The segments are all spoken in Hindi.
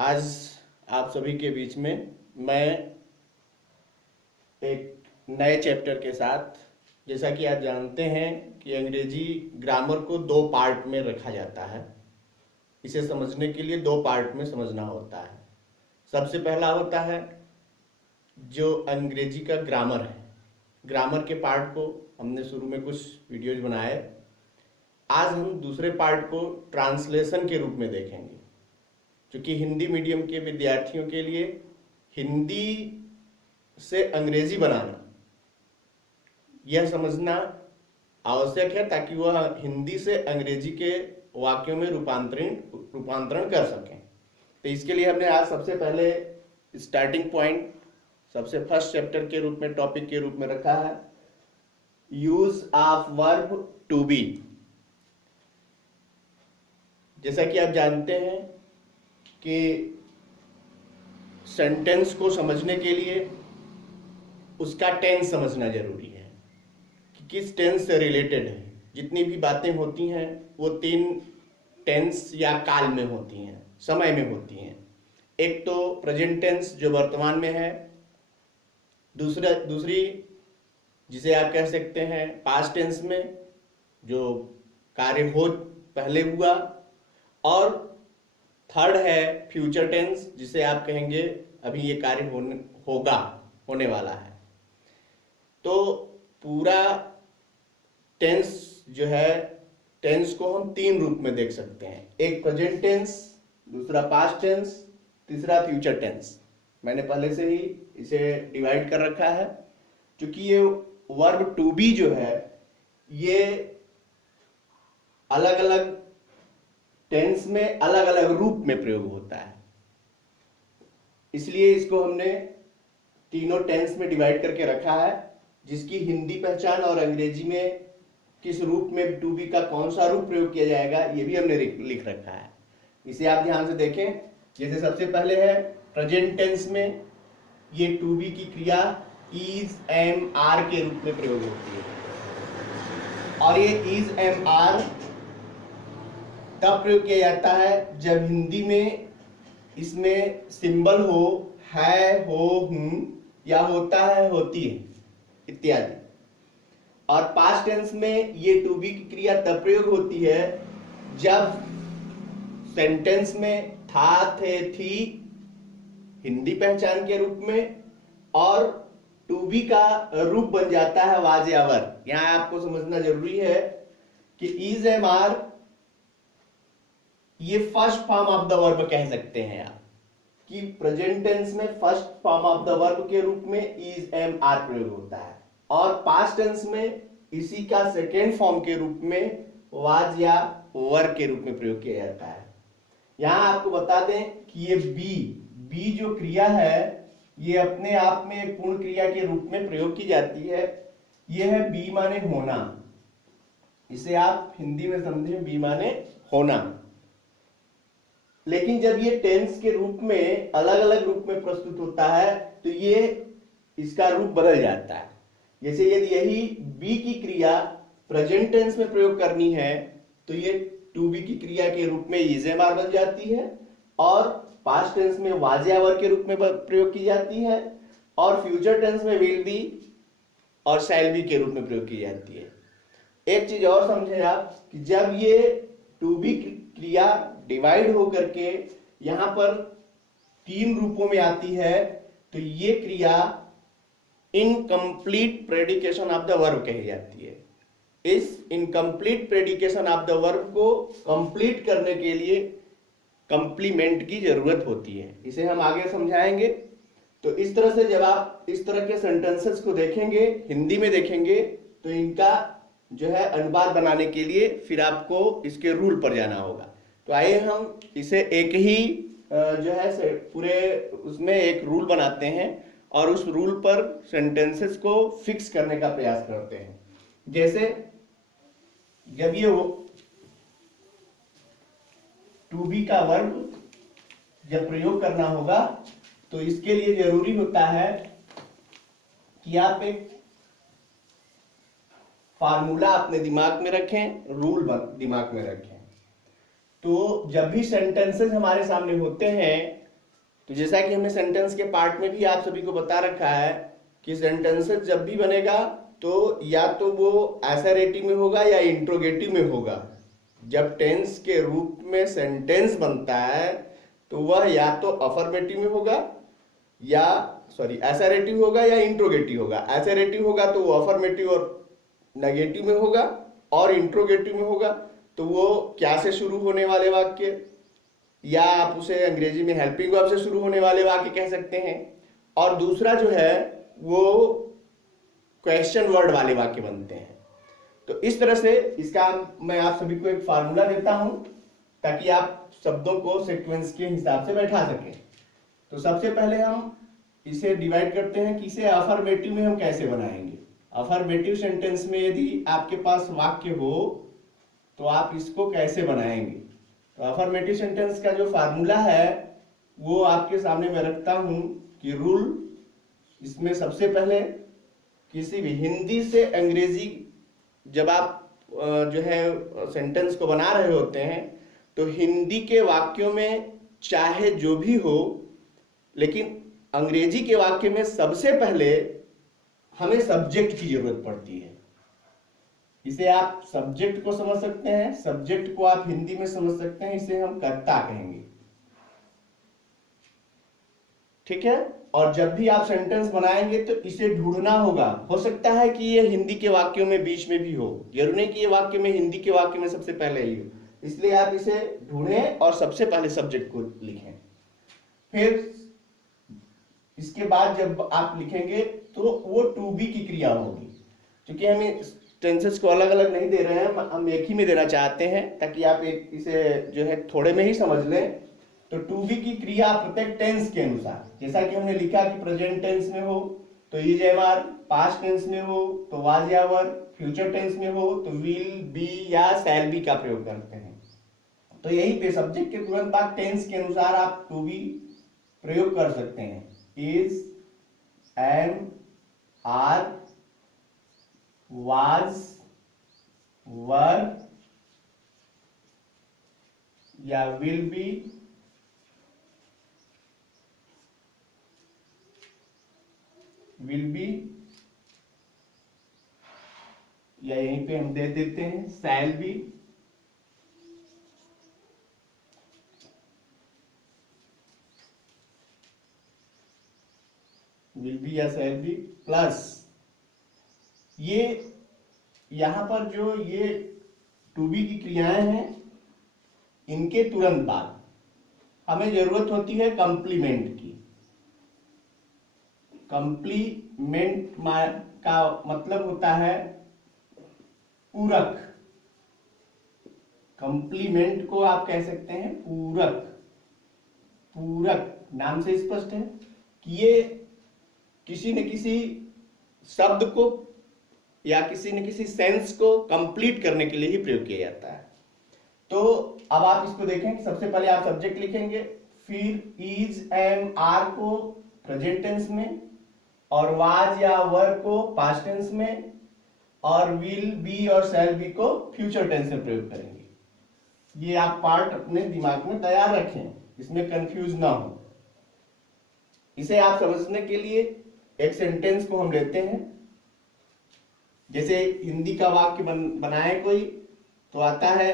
आज आप सभी के बीच में मैं एक नए चैप्टर के साथ, जैसा कि आप जानते हैं कि अंग्रेजी ग्रामर को दो पार्ट में रखा जाता है। इसे समझने के लिए दो पार्ट में समझना होता है। सबसे पहला होता है जो अंग्रेजी का ग्रामर है। ग्रामर के पार्ट को हमने शुरू में कुछ वीडियोज बनाए। आज हम दूसरे पार्ट को ट्रांसलेशन के रूप में देखेंगे, क्योंकि हिंदी मीडियम के विद्यार्थियों के लिए हिंदी से अंग्रेजी बनाना यह समझना आवश्यक है, ताकि वह हिंदी से अंग्रेजी के वाक्यों में रूपांतरण कर सकें। तो इसके लिए हमने आज सबसे पहले स्टार्टिंग पॉइंट, सबसे फर्स्ट चैप्टर के रूप में, टॉपिक के रूप में रखा है use of verb to be. जैसा कि आप जानते हैं कि सेंटेंस को समझने के लिए उसका टेंस समझना जरूरी है कि किस टेंस से रिलेटेड है। जितनी भी बातें होती हैं वो तीन टेंस या काल में होती हैं, समय में होती हैं। एक तो प्रेजेंट टेंस जो वर्तमान में है, दूसरी जिसे आप कह सकते हैं पास्ट टेंस में जो कार्य हो पहले हुआ, और थर्ड है फ्यूचर टेंस जिसे आप कहेंगे अभी ये कार्य होने वाला है। तो पूरा टेंस जो है, टेंस को हम तीन रूप में देख सकते हैं। एक प्रेजेंट टेंस, दूसरा पास्ट टेंस, तीसरा फ्यूचर टेंस। मैंने पहले से ही इसे डिवाइड कर रखा है, क्योंकि ये वर्ब टू बी जो है ये अलग अलग टेंस में अलग अलग रूप में प्रयोग होता है, इसलिए इसको हमने तीनों टेंस में डिवाइड करके रखा है, जिसकी हिंदी पहचान और अंग्रेजी में किस रूप में टू बी का कौन सा रूप प्रयोग किया जाएगा ये भी हमने लिख रखा है। इसे आप ध्यान से देखें। जैसे सबसे पहले है प्रेजेंट टेंस में ये टू बी की क्रिया इज एम आर के रूप में प्रयोग होती है, और ये इज एम आर तब प्रयोग किया जाता है जब हिंदी में इसमें सिंबल हो, है, हो, हूं, या होता है, होती है इत्यादि। और पास्ट टेंस में ये टू बी की क्रिया तब प्रयोग होती है जब सेंटेंस में था, थे, थी हिंदी पहचान के रूप में, और टू बी का रूप बन जाता है वाज या वर। यहां आपको समझना जरूरी है कि इज एम आर ये first form of the verb कह सकते हैं आप, कि प्रेजेंट टेंस में first form of the verb के रूप में इज एम आर प्रयोग होता है, और पास्ट टेंस में इसी का सेकेंड फॉर्म के रूप में वाज या वर के रूप में प्रयोग किया जाता है। यहां आपको बता दें कि ये बी जो क्रिया है ये अपने आप में एक पूर्ण क्रिया के रूप में प्रयोग की जाती है। यह है बी माने होना। इसे आप हिंदी में समझें, बी माने होना। लेकिन जब ये टेंस के रूप में अलग अलग रूप में प्रस्तुत होता है तो ये इसका रूप बदल जाता है। जैसे यदि यही बी की क्रिया प्रेजेंट टेंस में प्रयोग करनी है तो ये टू बी की क्रिया के रूप में इज एम आर बन जाती है, और पास्ट टेंस में वाज या वर के रूप में प्रयोग की जाती है, और फ्यूचर टेंस में विल बी और शैल बी के रूप में प्रयोग की जाती है। एक चीज और समझे आप कि जब ये टू बी क्रिया डिवाइड होकर के यहां पर तीन रूपों में आती है तो ये क्रिया इनकम्प्लीट प्रेडिकेशन ऑफ द वर्ब कही जाती है। इस इनकम्प्लीट प्रेडिकेशन ऑफ द वर्ब को कंप्लीट करने के लिए कंप्लीमेंट की जरूरत होती है। इसे हम आगे समझाएंगे। तो इस तरह से जब आप इस तरह के सेंटेंसेस को देखेंगे, हिंदी में देखेंगे, तो इनका जो है अनुवाद बनाने के लिए फिर आपको इसके रूल पर जाना होगा। तो आइए हम इसे एक ही जो है पूरे उसमें एक रूल बनाते हैं और उस रूल पर सेंटेंसेस को फिक्स करने का प्रयास करते हैं। जैसे जब ये टू बी का वर्ब जब प्रयोग करना होगा तो इसके लिए जरूरी होता है कि आप एक फार्मूला अपने दिमाग में रखें, रूल दिमाग में रखें। तो जब भी सेंटेंसेस हमारे सामने होते हैं तो जैसा कि हमने सेंटेंस के पार्ट में भी आप सभी को बता रखा है कि सेंटेंसेस जब भी बनेगा तो या तो वो एसरेटिव में होगा या इंट्रोगेटिव में होगा। जब टेंस के रूप में सेंटेंस बनता है तो वह या तो अफर्मेटिव में होगा या एसरेटिव होगा या इंट्रोगेटिव होगा। एसरेटिव होगा तो वो अफर्मेटिव और नेगेटिव में होगा, और इंट्रोगेटिव में होगा तो वो क्या से शुरू होने वाले वाक्य, या आप उसे अंग्रेजी में हेल्पिंग वर्ब से शुरू होने वाले वाक्य कह सकते हैं, और दूसरा जो है वो क्वेश्चन वर्ड वाले वाक्य बनते हैं। तो इस तरह से इसका मैं आप सभी को एक फार्मूला देता हूं ताकि आप शब्दों को सीक्वेंस के हिसाब से बैठा सकें। तो सबसे पहले हम इसे डिवाइड करते हैं कि इसे अफर्मेटिव में हम कैसे बनाएंगे। अफर्मेटिव सेंटेंस में यदि आपके पास वाक्य हो तो आप इसको कैसे बनाएंगे। तो अफर्मेटिव सेंटेंस का जो फार्मूला है वो आपके सामने मैं रखता हूं कि रूल, इसमें सबसे पहले किसी भी हिंदी से अंग्रेजी जब आप जो है सेंटेंस को बना रहे होते हैं तो हिंदी के वाक्यों में चाहे जो भी हो, लेकिन अंग्रेजी के वाक्य में सबसे पहले हमें सब्जेक्ट की जरूरत पड़ती है। इसे आप सब्जेक्ट को समझ सकते हैं, सब्जेक्ट को आप हिंदी में समझ सकते हैं, इसे हम कर्ता कहेंगे, ठीक है। और जब भी आप सेंटेंस बनाएंगे तो इसे ढूंढना होगा। हो सकता है कि ये हिंदी के वाक्यों में बीच में भी हो, जरूर नहीं कि ये वाक्य में हिंदी के वाक्य में सबसे पहले ही हो, इसलिए आप इसे ढूंढें और सबसे पहले सब्जेक्ट को लिखें। फिर इसके बाद जब आप लिखेंगे तो वो टू बी की क्रिया होगी। क्योंकि हम टेंसेस को अलग अलग नहीं दे रहे हैं, हम एक ही में देना चाहते हैं ताकि आप एक इसे जो है थोड़े में ही समझ लें। तो टू बी की क्रिया प्रत्येक टेंस के अनुसार, जैसा कि हमने लिखा कि प्रेजेंट टेंस में हो तो is am are, past tense में हो तो वाज या वर, फ्यूचर टेंस में हो तो विल बी या शैल बी का प्रयोग करते हैं। तो यही पे सब्जेक्ट के तुरंत बाद टेंस के अनुसार आप टू बी प्रयोग कर सकते हैं। इज, एम, आर, वाज, वर या विल बी, या यहीं पे हम दे देते हैं शैल बी, विल बी या शैल बी, प्लस ये यहां पर जो ये टू बी की क्रियाएं हैं इनके तुरंत बाद हमें जरूरत होती है कंप्लीमेंट की। कंप्लीमेंट का मतलब होता है पूरक। कंप्लीमेंट को आप कह सकते हैं पूरक। पूरक नाम से स्पष्ट है कि ये किसी न किसी शब्द को या किसी न किसी सेंस को कंप्लीट करने के लिए ही प्रयोग किया जाता है। तो अब आप इसको देखें कि सबसे पहले आप सब्जेक्ट लिखेंगे, फिर इज, एम, आर को प्रेजेंट टेंस में, और वाज या वर को पास्ट टेंस में, और विल बी और शैल बी को फ्यूचर टेंस में प्रयोग करेंगे। ये आप पार्ट अपने दिमाग में तैयार रखें, इसमें कंफ्यूज ना हो। इसे आप समझने के लिए एक सेंटेंस को हम लेते हैं। जैसे हिंदी का वाक्य बनाए कोई तो आता है,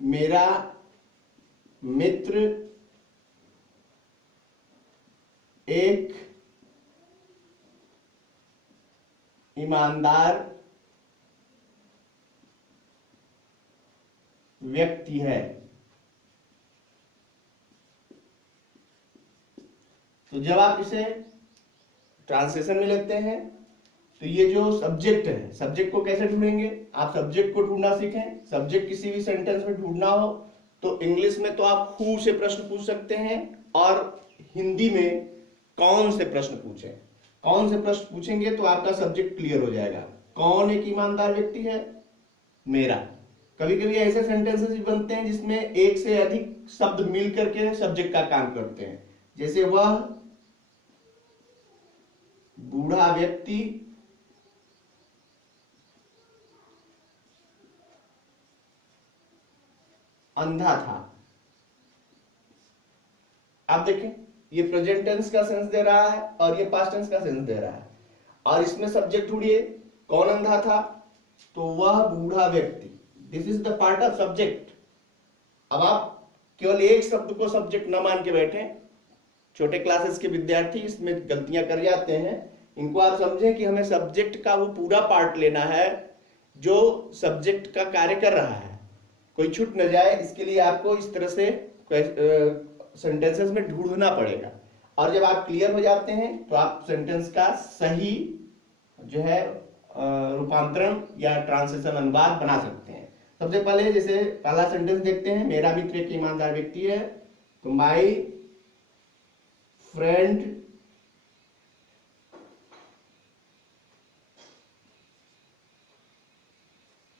मेरा मित्र एक ईमानदार व्यक्ति है। तो जब आप इसे ट्रांसलेशन में लेते हैं तो ये जो सब्जेक्ट है, सब्जेक्ट को कैसे ढूंढेंगे, आप सब्जेक्ट को ढूंढना सीखें। सब्जेक्ट किसी भी सेंटेंस में ढूंढना हो तो इंग्लिश में तो आप हु से प्रश्न पूछ सकते हैं, और हिंदी में कौन से प्रश्न पूछें। कौन से प्रश्न पूछेंगे तो आपका सब्जेक्ट क्लियर हो जाएगा। कौन एक ईमानदार व्यक्ति है? मेरा। कभी कभी ऐसे सेंटेंसेस भी बनते हैं जिसमें एक से अधिक शब्द मिल करके सब्जेक्ट का काम करते हैं। जैसे वह बूढ़ा व्यक्ति अंधा था। आप देखें, ये प्रेजेंट टेंस का सेंस दे रहा है और ये पास्ट टेंस का सेंस दे रहा है, और इसमें सब्जेक्ट ढूंढिए, कौन अंधा था, तो वह बूढ़ा व्यक्ति, this is the part of subject. अब आप केवल एक शब्द को सब्जेक्ट न मान के बैठे, छोटे क्लासेस के विद्यार्थी इसमें गलतियां कर जाते हैं, इनको आप समझें कि हमें सब्जेक्ट का वो पूरा पार्ट लेना है जो सब्जेक्ट का कार्य कर रहा है, कोई छूट न जाए, इसके लिए आपको इस तरह से सेंटेंसेस में ढूंढना पड़ेगा। और जब आप क्लियर हो जाते हैं तो आप सेंटेंस का सही जो है रूपांतरण या ट्रांसलेशन अनुवाद बना सकते हैं। सबसे पहले जैसे पहला सेंटेंस देखते हैं, मेरा मित्र एक ईमानदार व्यक्ति है, तो my friend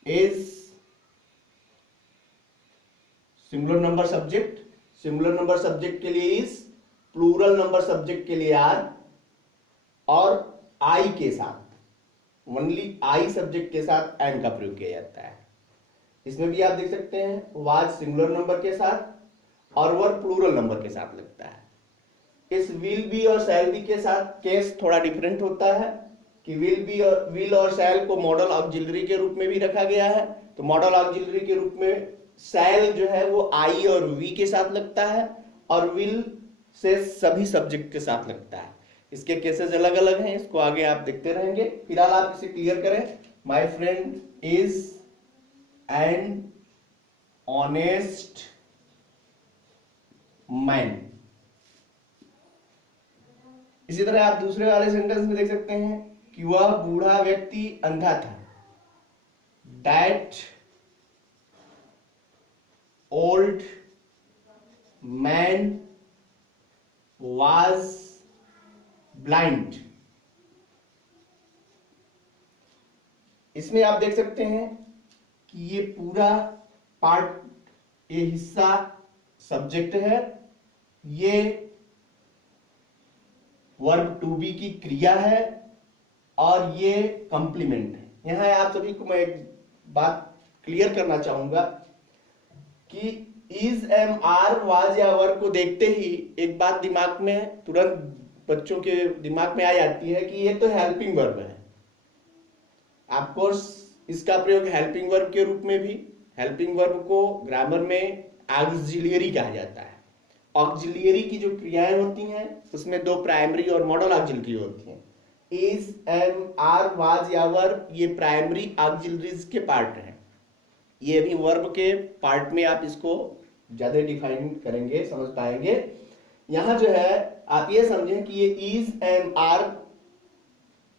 is singular number subject, singular number subject के लिए इज, प्लूरल नंबर सब्जेक्ट के लिए आर, और आई के साथ, ओनली आई सब्जेक्ट के साथ एंड का प्रयोग किया जाता है। इसमें भी आप देख सकते हैं वाज सिंगुलर नंबर के साथ और वर प्लूरल नंबर के साथ लगता है। इस विल बी और शैल बी के साथ केस थोड़ा डिफरेंट होता है कि विल और शैल को मॉडल ऑक्सिलरी के रूप में भी रखा गया है, तो मॉडल ऑक्सिलरी के रूप में शैल जो है वो आई और वी के साथ लगता है, और विल से सभी सब्जेक्ट के साथ लगता है। इसके केसेस अलग अलग हैं, इसको आगे आप देखते रहेंगे, फिलहाल आप इसे क्लियर करें। My friend is an honest man. इसी तरह आप दूसरे वाले सेंटेंस में देख सकते हैं कि वह बूढ़ा व्यक्ति अंधा था, that old man was blind। इसमें आप देख सकते हैं कि ये पूरा पार्ट, ये हिस्सा सब्जेक्ट है, ये वर्ब टू बी की क्रिया है, और ये कंप्लीमेंट है। यहां आप सभी को मैं एक बात क्लियर करना चाहूंगा कि इज, एम, आर, वाज या वर को देखते ही एक बात दिमाग में तुरंत बच्चों के दिमाग में आ जाती है कि ये तो हेल्पिंग वर्ब है। ऑफ कोर्स इसका प्रयोग हेल्पिंग वर्ब के रूप में भी, हेल्पिंग वर्ब को ग्रामर में ऑक्सिलियरी कहा जाता है। ऑक्सिलियरी की जो क्रियाएं होती हैं उसमें दो प्राइमरी और मॉडल ऑक्सिलियरी होती हैं। इज, एम, आर, वाज या वर ये प्राइमरी ऑक्सिलियरीज के पार्ट हैं। ये भी वर्ब के पार्ट में आप इसको ज्यादा डिफाइन करेंगे, समझ पाएंगे। यहां जो है आप ये समझें कि ये इज, एम, आर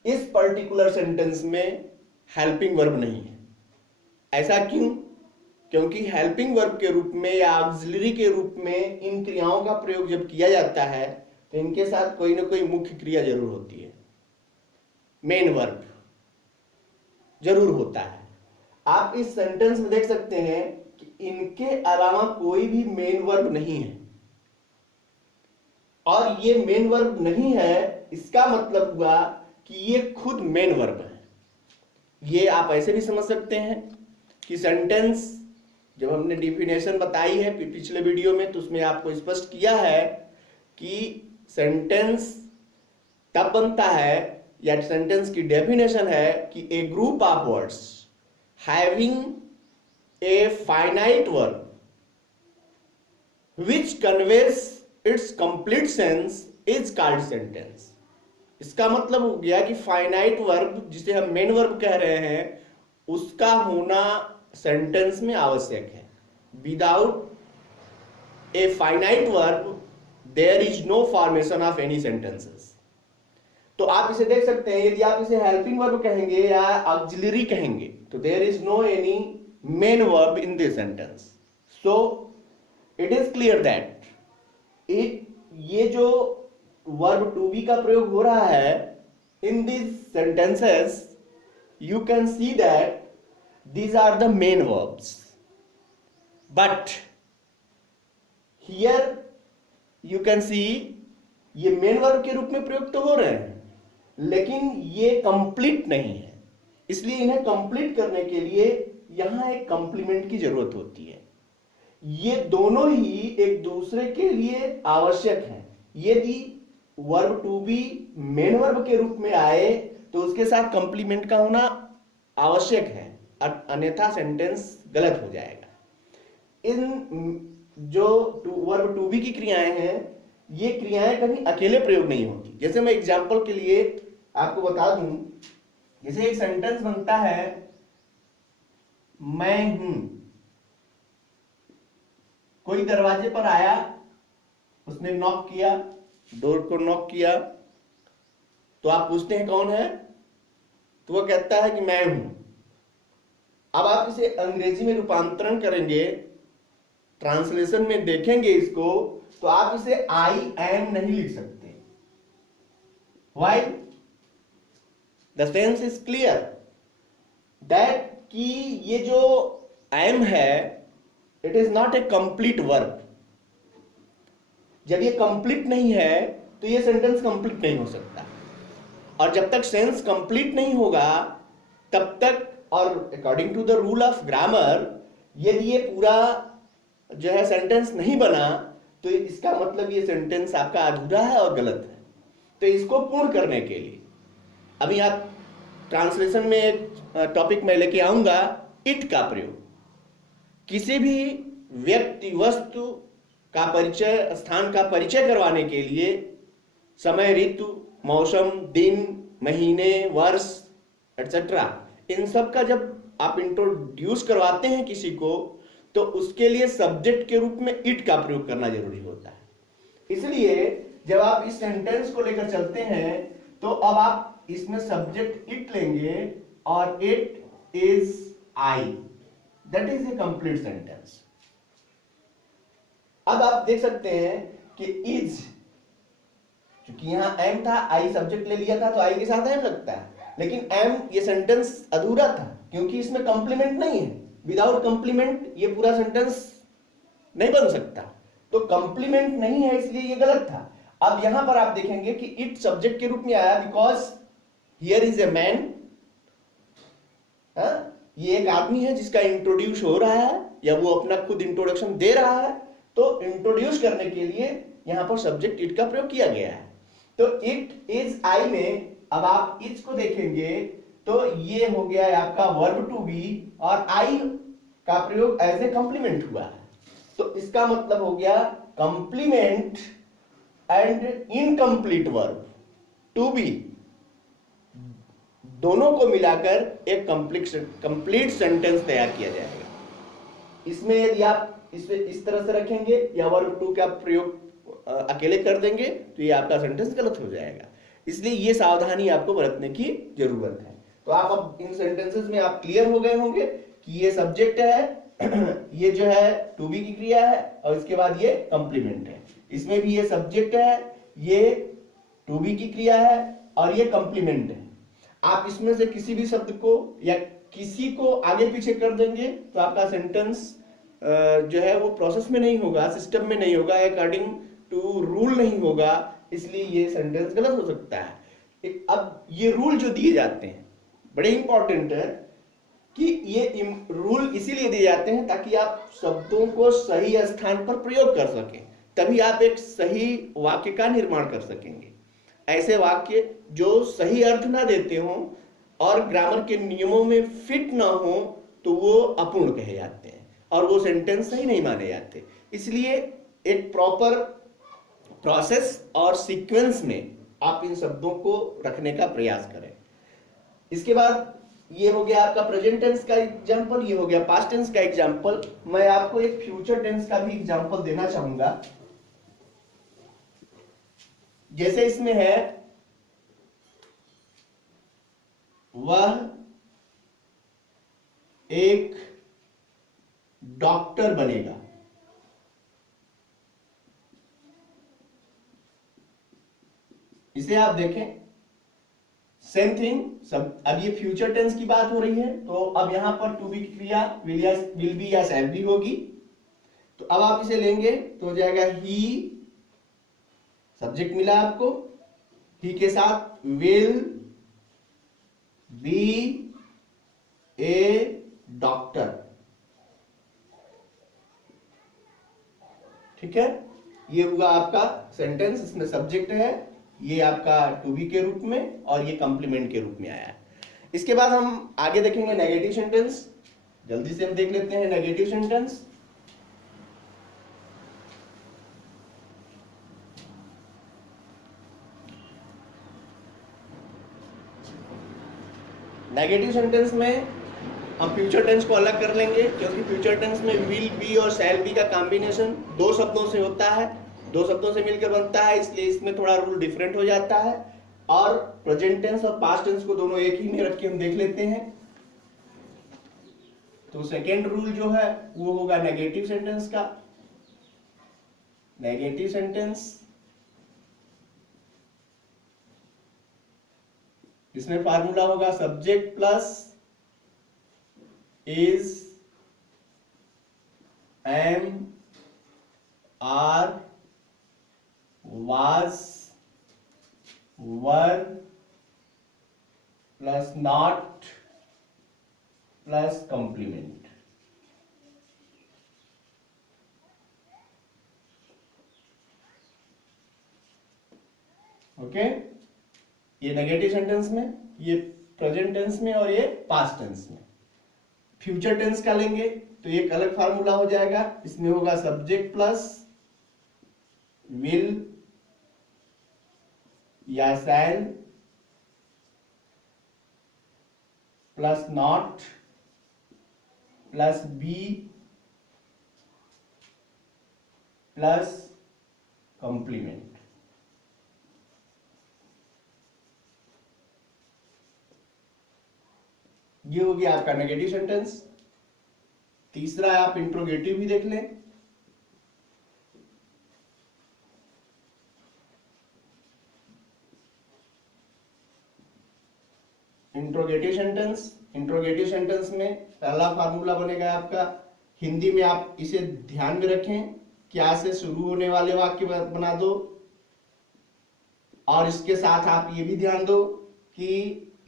इस पर्टिकुलर सेंटेंस में हेल्पिंग वर्ब नहीं है। ऐसा क्यों? क्योंकि हेल्पिंग वर्ब के रूप में या ऑक्सिलरी के रूप में इन क्रियाओं का प्रयोग जब किया जाता है तो इनके साथ कोई ना कोई मुख्य क्रिया जरूर होती है, मेन वर्ब जरूर होता है। आप इस सेंटेंस में देख सकते हैं कि इनके अलावा कोई भी मेन वर्ब नहीं है, और ये मेन वर्ब नहीं है इसका मतलब हुआ कि ये खुद मेन वर्ब है। ये आप ऐसे भी समझ सकते हैं कि सेंटेंस, जब हमने डिफिनेशन बताई है पिछले वीडियो में, तो उसमें आपको स्पष्ट किया है कि सेंटेंस तब बनता है, या सेंटेंस की डेफिनेशन है कि a group of words having a finite verb which conveys its complete sense is called sentence। इसका मतलब हो गया कि फाइनाइट वर्ब जिसे हम मेन वर्ब कह रहे हैं उसका होना सेंटेंस में आवश्यक है। Without a finite verb there is no formation of any sentences. तो आप इसे देख सकते हैं, यदि आप इसे हेल्पिंग वर्ब कहेंगे या ऑक्सिलरी कहेंगे तो there is no any main verb in this sentence. So it is clear that ये जो वर्ब टू बी का प्रयोग हो रहा है in this sentences, you can see that these are the main verbs, but here you can see ये मेन वर्ब के रूप में प्रयोग तो हो रहे हैं लेकिन ये कंप्लीट नहीं है, इसलिए इन्हें कंप्लीट करने के लिए यहां एक कंप्लीमेंट की जरूरत होती है। ये दोनों ही एक दूसरे के लिए आवश्यक हैं। यदि verb to be main verb के रूप में आए तो उसके साथ कंप्लीमेंट का होना आवश्यक है, अन्यथा सेंटेंस गलत हो जाएगा। इन जो वर्ब टू बी की क्रियाएं हैं, ये क्रियाएं कभी अकेले प्रयोग नहीं होती। जैसे मैं एग्जांपल के लिए आपको बता दूं, जैसे एक सेंटेंस बनता है मैं हूं, कोई दरवाजे पर आया, उसने नॉक किया, डोर को नॉक किया, तो आप पूछते हैं कौन है, तो वो कहता है कि मैं हूं। अब आप इसे अंग्रेजी में रूपांतरण करेंगे, ट्रांसलेशन में देखेंगे इसको, तो आप इसे आई एम नहीं लिख सकते। Why? The sense is clear that कि ये जो एम है it is not a complete verb. जब ये कंप्लीट नहीं है तो ये सेंटेंस कंप्लीट नहीं हो सकता, और जब तक सेंस कंप्लीट नहीं होगा तब तक, और according to the rule of grammar, यदि ये पूरा जो है सेंटेंस नहीं बना तो इसका मतलब ये सेंटेंस आपका अधूरा है और गलत है। तो इसको पूर्ण करने के लिए अभी आप ट्रांसलेशन में एक टॉपिक में लेके आऊंगा, इट का प्रयोग किसी भी व्यक्ति वस्तु का परिचय, स्थान का परिचय करवाने के लिए समय, ऋतु, मौसम, दिन, महीने, वर्ष एटसेट्रा, इन सब का जब आप इंट्रोड्यूस करवाते हैं किसी को, तो उसके लिए सब्जेक्ट के रूप में इट का प्रयोग करना जरूरी होता है। इसलिए जब आप इस सेंटेंस को लेकर चलते हैं तो अब आप इसमें सब्जेक्ट इट लेंगे और it is I, that is a complete sentence. अब आप देख सकते हैं कि इज, क्योंकि यहां एम था, आई सब्जेक्ट ले लिया था तो आई के साथ एम लगता है, लेकिन एम ये सेंटेंस अधूरा था क्योंकि इसमें कंप्लीमेंट नहीं है। विदाउट कंप्लीमेंट ये पूरा सेंटेंस नहीं बन सकता, तो कंप्लीमेंट नहीं है इसलिए ये गलत था। अब यहां पर आप देखेंगे कि इट सब्जेक्ट के रूप में आया because here is a man, ये एक आदमी है जिसका इंट्रोड्यूस हो रहा है या वो अपना खुद इंट्रोडक्शन दे रहा है, तो इंट्रोड्यूस करने के लिए यहां पर सब्जेक्ट इट का प्रयोग किया गया है। तो इट इज आई में अब आप इज को देखेंगे तो ये हो गया है आपका वर्ब टू बी, और आई का प्रयोग एज ए कंप्लीमेंट हुआ है, तो इसका मतलब हो गया complement and incomplete verb to be, दोनों को मिलाकर एक कंप्लीट सेंटेंस तैयार किया जाएगा। इसमें यदि आप इस तरह से रखेंगे या वर्ब टू का प्रयोग अकेले कर देंगे तो ये आपका सेंटेंस गलत हो जाएगा। इसलिए ये सावधानी आपको बरतने की जरूरत है। तो आप अब इन सेंटेंसेस में आप क्लियर हो गए होंगे कि ये सब्जेक्ट है, ये जो है टू बी की क्रिया है, और इसके बाद ये कंप्लीमेंट है। इसमें भी ये सब्जेक्ट है, ये टू बी की क्रिया है, और ये कंप्लीमेंट है। आप इसमें से किसी भी शब्द को या किसी को आगे पीछे कर देंगे तो आपका सेंटेंस जो है वो प्रोसेस में नहीं होगा, सिस्टम में नहीं होगा, अकॉर्डिंग टू रूल नहीं होगा, इसलिए ये सेंटेंस गलत हो सकता है। अब ये रूल जो दिए जाते हैं बड़े इंपॉर्टेंट है कि ये रूल इसीलिए दिए जाते हैं ताकि आप शब्दों को सही स्थान पर प्रयोग कर सकें, तभी आप एक सही वाक्य का निर्माण कर सकेंगे। ऐसे वाक्य जो सही अर्थ ना देते हों और ग्रामर के नियमों में फिट ना हो तो वो अपूर्ण कहे जाते हैं और वो सेंटेंस सही नहीं माने जाते। इसलिए एक प्रॉपर प्रोसेस और सीक्वेंस में आप इन शब्दों को रखने का प्रयास करें। इसके बाद ये हो गया आपका प्रेजेंट टेंस का एग्जांपल, ये हो गया पास्ट टेंस का एग्जांपल। मैं आपको एक फ्यूचर टेंस का भी एग्जांपल देना चाहूंगा। जैसे इसमें है वह एक डॉक्टर बनेगा, इसे आप देखें सेम थिंग। सब अब ये फ्यूचर टेंस की बात हो रही है तो अब यहां पर टू बी की क्रिया विल बी या शैल बी होगी। तो अब आप इसे लेंगे तो हो जाएगा ही, सब्जेक्ट मिला आपको, ही के साथ विल बी ए डॉक्टर। ठीक है, ये हुआ आपका सेंटेंस, इसमें सब्जेक्ट है, ये आपका टू बी के रूप में और ये कॉम्प्लीमेंट के रूप में आया है। इसके बाद हम आगे देखेंगे नेगेटिव सेंटेंस। जल्दी से हम देख लेते हैं नेगेटिव सेंटेंस। नेगेटिव सेंटेंस में हम फ्यूचर टेंस को अलग कर लेंगे, क्योंकि फ्यूचर टेंस में विल बी और शैल बी का कॉम्बिनेशन दो शब्दों से होता है, दो शब्दों से मिलकर बनता है, इसलिए इसमें थोड़ा रूल डिफरेंट हो जाता है। और प्रेजेंट टेंस और पास्ट टेंस को दोनों एक ही में रख के हम देख लेते हैं। तो सेकेंड रूल जो है वो होगा नेगेटिव सेंटेंस का। नेगेटिव सेंटेंस, इसमें फार्मूला होगा subject plus is, am, are, was, were plus not plus complement. Okay, ये नेगेटिव सेंटेंस में, ये प्रेजेंट टेंस में और ये पास्ट टेंस में। फ्यूचर टेंस का लेंगे तो एक अलग फार्मूला हो जाएगा, इसमें होगा सब्जेक्ट प्लस विल या shall plus not plus be plus complement. ये हो गया आपका नेगेटिव सेंटेंस। तीसरा आप इंट्रोगेटिव भी देख लें। इंट्रोगेटिव सेंटेंस, इंट्रोगेटिव सेंटेंस में पहला फार्मूला बनेगा आपका, हिंदी में आप इसे ध्यान में रखें, क्या से शुरू होने वाले वाक्य बना दो, और इसके साथ आप ये भी ध्यान दो कि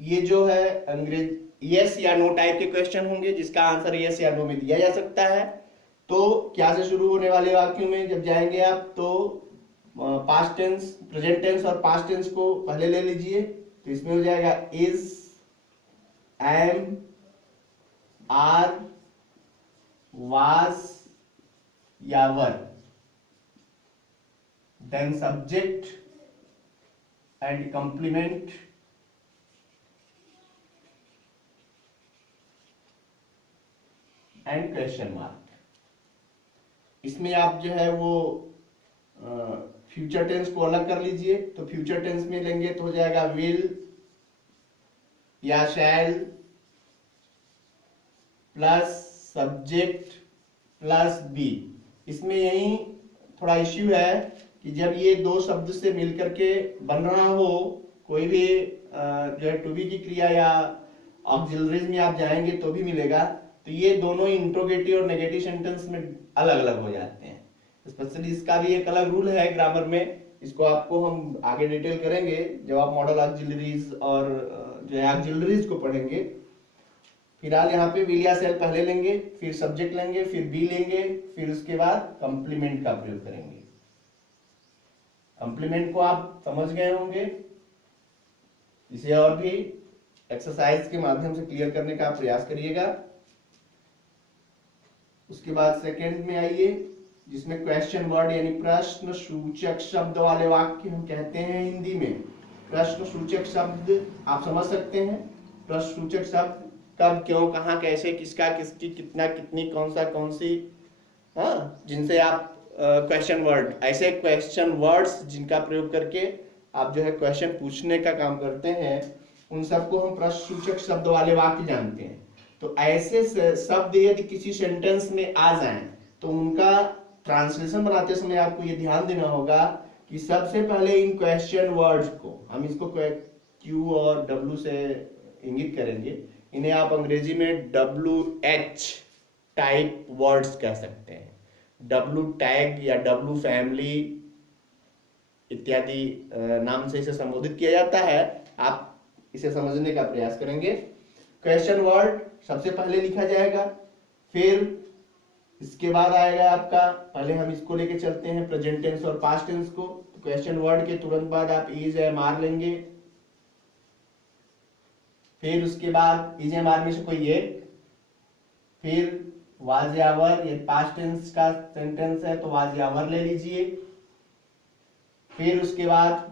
ये जो है अंग्रेज यस या नो टाइप के क्वेश्चन होंगे, जिसका आंसर यस या नो में दिया जा सकता है। तो क्या से शुरू होने वाले वाक्यों में जब जाएंगे आप तो पास्ट टेंस, प्रेजेंट टेंस और पास्ट टेंस को पहले ले लीजिए। तो इसमें हो जाएगा इज, एम, आर, वाज या were, then subject and complement and question mark. इसमें आप जो है वो फ्यूचर टेंस को अलग कर लीजिए। तो फ्यूचर टेंस में लेंगे तो हो जाएगा विल या shall plus subject plus be. इसमें यही थोड़ा इश्यू है कि जब ये दो शब्द से मिलकर के बन रहा हो कोई भी जो है टू बी की क्रिया या ऑक्सिलरीज में आप जाएंगे तो भी मिलेगा, तो ये दोनों इंट्रोगेटिव और नेगेटिव सेंटेंस में अलग अलग हो जाते हैं। स्पेशली इसका भी एक अलग रूल है ग्रामर में, इसको आपको हम आगे डिटेल करेंगे जब आप मॉडल ऑक्सिलरीज और जो है ऑक्सिलरीज को पढ़ेंगे। फिलहाल यहाँ पे विल या सेल पहले लेंगे, फिर सब्जेक्ट लेंगे, फिर बी लेंगे, फिर उसके बाद कॉम्प्लीमेंट का प्रयोग करेंगे। कॉम्प्लीमेंट को आप समझ गए होंगे, इसे और भी एक्सरसाइज के माध्यम से क्लियर करने का प्रयास करिएगा। उसके बाद सेकंड में आइए, जिसमें क्वेश्चन वर्ड यानी प्रश्न सूचक शब्द वाले वाक्य हम कहते हैं हिंदी में। प्रश्न सूचक शब्द आप समझ सकते हैं, प्रश्न सूचक शब्द कब, क्यों, कहां, कैसे, किसका, किसकी, कितना, कितनी, कौन सा, कौन सी, हाँ, जिनसे आप क्वेश्चन वर्ड, ऐसे क्वेश्चन वर्ड्स जिनका प्रयोग करके आप जो है क्वेश्चन पूछने का काम करते हैं, उन सबको हम प्रश्न सूचक शब्द वाले वाक्य जानते हैं। तो ऐसे शब्द यदि किसी सेंटेंस में आ जाएं तो उनका ट्रांसलेशन बनाते समय आपको ये ध्यान देना होगा कि सबसे पहले इन क्वेश्चन वर्ड्स को, हम इसको क्यू और डब्ल्यू से इंगित करेंगे, इन्हें आप अंग्रेजी में WH टाइप वर्ड्स कह सकते हैं। W टैग या W फैमिली इत्यादि नाम से इसे संबोधित किया जाता है। आप इसे समझने का प्रयास करेंगे। क्वेश्चन वर्ड सबसे पहले लिखा जाएगा, फिर इसके बाद आएगा आपका, पहले हम इसको लेके चलते हैं प्रेजेंट टेंस और पास्ट टेंस को। तो क्वेश्चन वर्ड के तुरंत बाद आप इज एम आर लेंगे, फिर उसके बाद इज एम आर में से कोई एक, फिर वाज या वर, ये पास्ट टेंस का सेंटेंस है तो वाज या वर ले लीजिए, फिर उसके बाद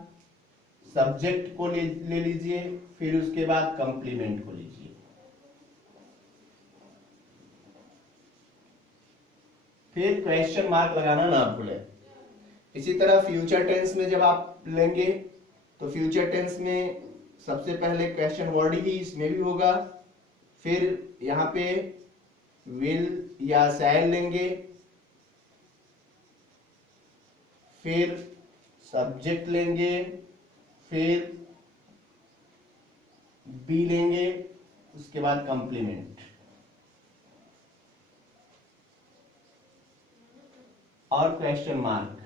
सब्जेक्ट को ले लीजिए, फिर उसके बाद कंप्लीमेंट को लीजिए। फिर क्वेश्चन मार्क लगाना ना भूलें। इसी तरह फ्यूचर टेंस में जब आप लेंगे तो फ्यूचर टेंस में सबसे पहले क्वेश्चन वर्ड ही इसमें भी होगा, फिर यहाँ पे विल या शैल लेंगे, फिर सब्जेक्ट लेंगे, फिर बी लेंगे, उसके बाद कंप्लीमेंट और क्वेश्चन मार्क।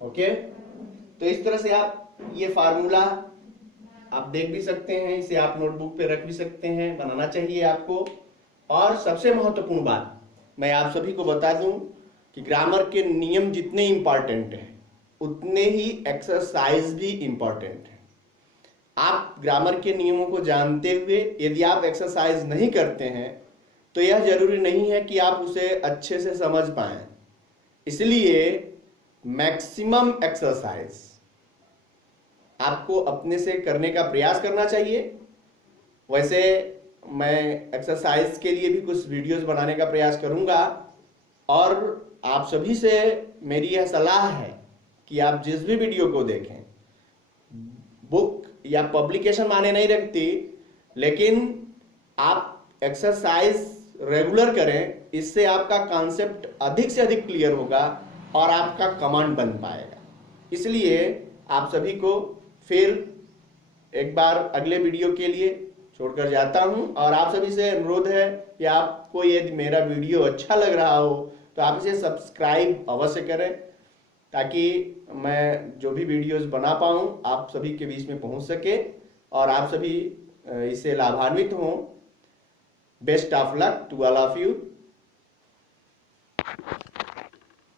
ओके, तो इस तरह से आप ये फार्मूला आप देख भी सकते हैं, इसे आप नोटबुक पे रख भी सकते हैं, बनाना चाहिए आपको। और सबसे महत्वपूर्ण बात मैं आप सभी को बता दूं कि ग्रामर के नियम जितने इंपॉर्टेंट हैं उतने ही एक्सरसाइज भी इंपॉर्टेंट है। आप ग्रामर के नियमों को जानते हुए यदि आप एक्सरसाइज नहीं करते हैं तो यह जरूरी नहीं है कि आप उसे अच्छे से समझ पाएं। इसलिए मैक्सिमम एक्सरसाइज आपको अपने से करने का प्रयास करना चाहिए। वैसे मैं एक्सरसाइज के लिए भी कुछ वीडियोस बनाने का प्रयास करूंगा और आप सभी से मेरी यह सलाह है कि आप जिस भी वीडियो को देखें, बुक या पब्लिकेशन माने नहीं रखती, लेकिन आप एक्सरसाइज रेगुलर करें, इससे आपका कॉन्सेप्ट अधिक से अधिक क्लियर होगा और आपका कमांड बन पाएगा। इसलिए आप सभी को फिर एक बार अगले वीडियो के लिए छोड़कर जाता हूं और आप सभी से अनुरोध है कि आपको यदि मेरा वीडियो अच्छा लग रहा हो तो आप इसे सब्सक्राइब अवश्य करें, ताकि मैं जो भी वीडियोस बना पाऊं आप सभी के बीच में पहुंच सके और आप सभी इससे लाभान्वित हों। Best of luck to all of you.